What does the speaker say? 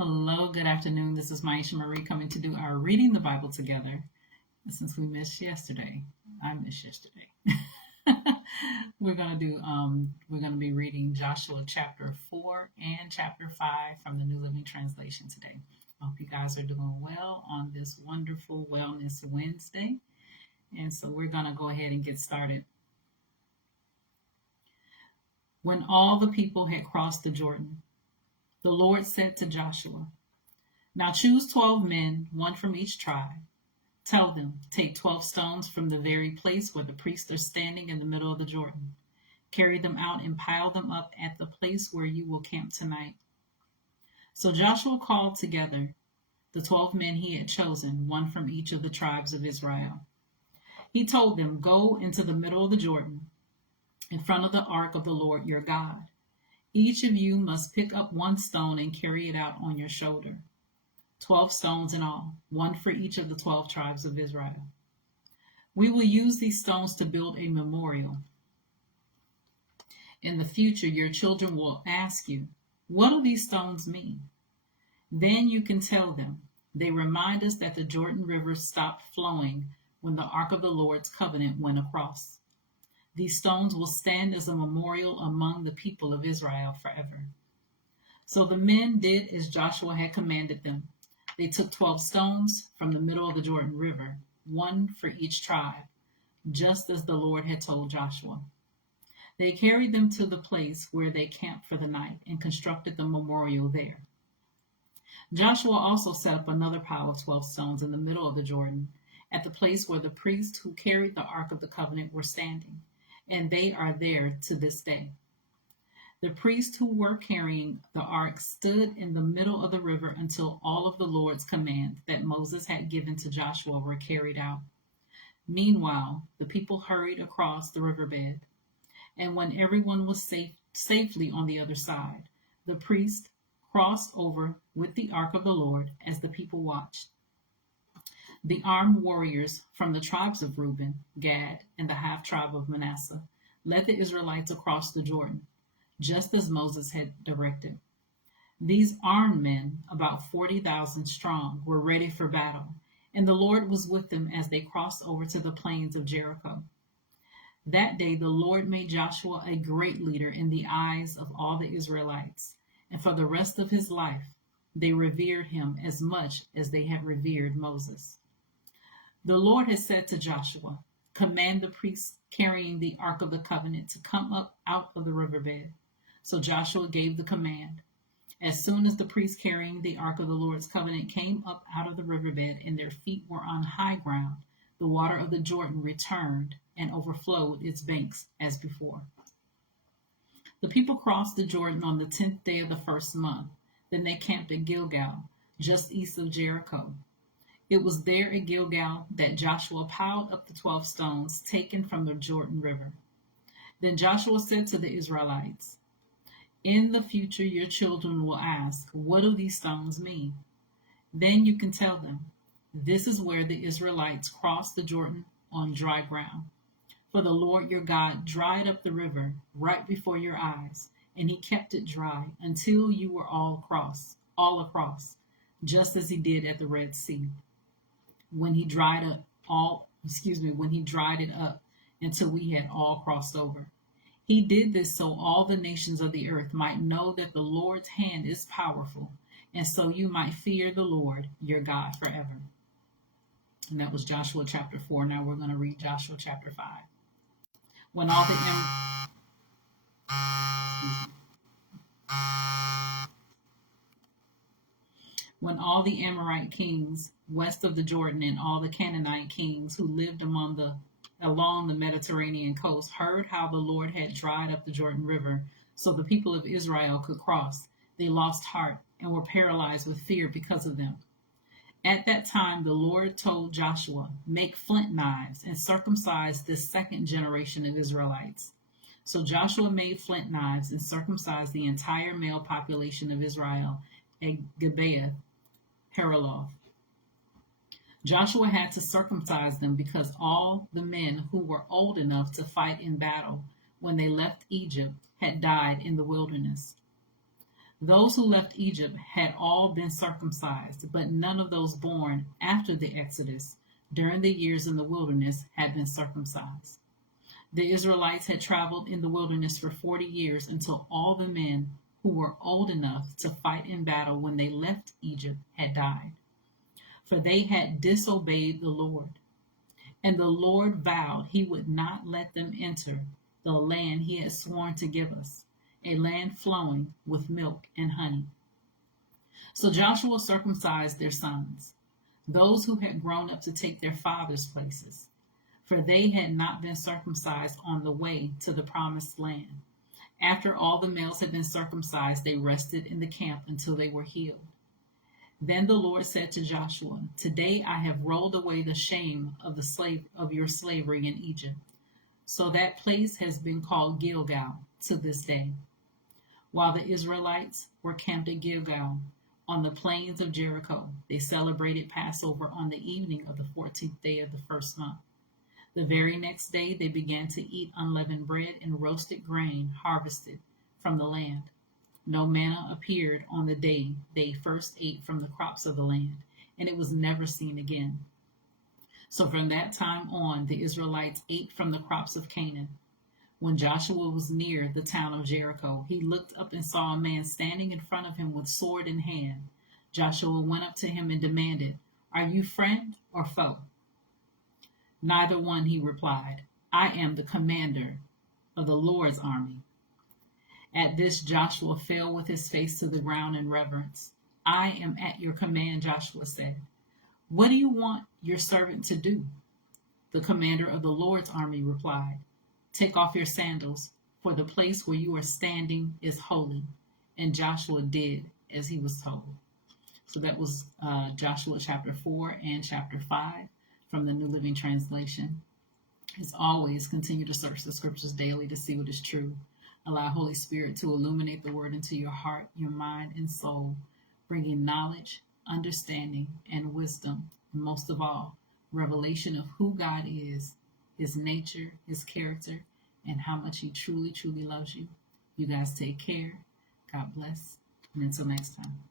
Hello, good afternoon. This is Myesha Marie coming to do our reading the Bible together. Since we missed yesterday, I missed yesterday. We're gonna be reading Joshua chapter 4 and chapter 5 from the New Living Translation today. I hope you guys are doing well on this wonderful Wellness Wednesday. And so we're gonna go ahead and get started. When all the people had crossed the Jordan, the Lord said to Joshua, "Now choose 12 men, one from each tribe. Tell them, take 12 stones from the very place where the priests are standing in the middle of the Jordan. Carry them out and pile them up at the place where you will camp tonight." So Joshua called together the 12 men he had chosen, one from each of the tribes of Israel. He told them, "Go into the middle of the Jordan, in front of the ark of the Lord your God. Each of you must pick up one stone and carry it out on your shoulder. 12 stones in all, one for each of the 12 tribes of Israel. We will use these stones to build a memorial. In the future, your children will ask you, 'What do these stones mean?' Then you can tell them, 'They remind us that the Jordan River stopped flowing when the Ark of the Lord's covenant went across.' These stones will stand as a memorial among the people of Israel forever." So the men did as Joshua had commanded them. They took 12 stones from the middle of the Jordan River, one for each tribe, just as the Lord had told Joshua. They carried them to the place where they camped for the night and constructed the memorial there. Joshua also set up another pile of 12 stones in the middle of the Jordan, at the place where the priests who carried the Ark of the Covenant were standing, and they are there to this day. The priests who were carrying the ark stood in the middle of the river until all of the Lord's commands that Moses had given to Joshua were carried out. Meanwhile, the people hurried across the riverbed, and when everyone was safely on the other side, the priests crossed over with the ark of the Lord as the people watched. The armed warriors from the tribes of Reuben, Gad, and the half tribe of Manasseh led the Israelites across the Jordan, just as Moses had directed. These armed men, about 40,000 strong, were ready for battle, and the Lord was with them as they crossed over to the plains of Jericho. That day the Lord made Joshua a great leader in the eyes of all the Israelites, and for the rest of his life they revered him as much as they had revered Moses. The Lord had said to Joshua, "Command the priests carrying the Ark of the Covenant to come up out of the riverbed." So Joshua gave the command. As soon as the priests carrying the Ark of the Lord's Covenant came up out of the riverbed and their feet were on high ground, the water of the Jordan returned and overflowed its banks as before. The people crossed the Jordan on the 10th day of the first month. Then they camped at Gilgal, just east of Jericho. It was there at Gilgal that Joshua piled up the 12 stones taken from the Jordan River. Then Joshua said to the Israelites, "In the future your children will ask, 'What do these stones mean?' Then you can tell them, 'This is where the Israelites crossed the Jordan on dry ground. For the Lord your God dried up the river right before your eyes, and he kept it dry until you were all across, just as he did at the Red Sea. When he dried it up until we had all crossed over. He did this so all the nations of the earth might know that the Lord's hand is powerful, and so you might fear the Lord your God forever." And that was Joshua chapter 4. Now we're going to read Joshua chapter 5. When all the When all the Amorite kings west of the Jordan and all the Canaanite kings who lived along the Mediterranean coast heard how the Lord had dried up the Jordan River so the people of Israel could cross, they lost heart and were paralyzed with fear because of them. At that time the Lord told Joshua, "Make flint knives and circumcise this second generation of Israelites." So Joshua made flint knives and circumcised the entire male population of Israel at Gibeath Haraloth. Joshua had to circumcise them because all the men who were old enough to fight in battle when they left Egypt had died in the wilderness. Those who left Egypt had all been circumcised, but none of those born after the Exodus during the years in the wilderness had been circumcised. The Israelites had traveled in the wilderness for 40 years until all the men who were old enough to fight in battle when they left Egypt had died, for they had disobeyed the Lord. And the Lord vowed he would not let them enter the land he had sworn to give us, a land flowing with milk and honey. So Joshua circumcised their sons, those who had grown up to take their fathers' places, for they had not been circumcised on the way to the promised land. After all the males had been circumcised, they rested in the camp until they were healed. Then the Lord said to Joshua, "Today I have rolled away the shame of your slavery in Egypt." So that place has been called Gilgal to this day. While the Israelites were camped at Gilgal on the plains of Jericho, they celebrated Passover on the evening of the 14th day of the first month. The very next day they began to eat unleavened bread and roasted grain harvested from the land. No manna appeared on the day they first ate from the crops of the land, and it was never seen again. So from that time on, the Israelites ate from the crops of Canaan. When Joshua was near the town of Jericho, he looked up and saw a man standing in front of him with sword in hand. Joshua went up to him and demanded, "Are you friend or foe?" "Neither one," he replied. "I am the commander of the Lord's army." At this, Joshua fell with his face to the ground in reverence. "I am at your command," Joshua said. "What do you want your servant to do?" The commander of the Lord's army replied, "Take off your sandals, for the place where you are standing is holy." And Joshua did as he was told. So that was Joshua chapter 4 and chapter 5 from the New Living Translation. As always, continue to search the scriptures daily to see what is true. Allow Holy Spirit to illuminate the word into your heart, your mind, and soul, bringing knowledge, understanding, and wisdom, and most of all, revelation of who God is, his nature, his character, and how much he truly, truly loves you. You guys take care. God bless. And until next time.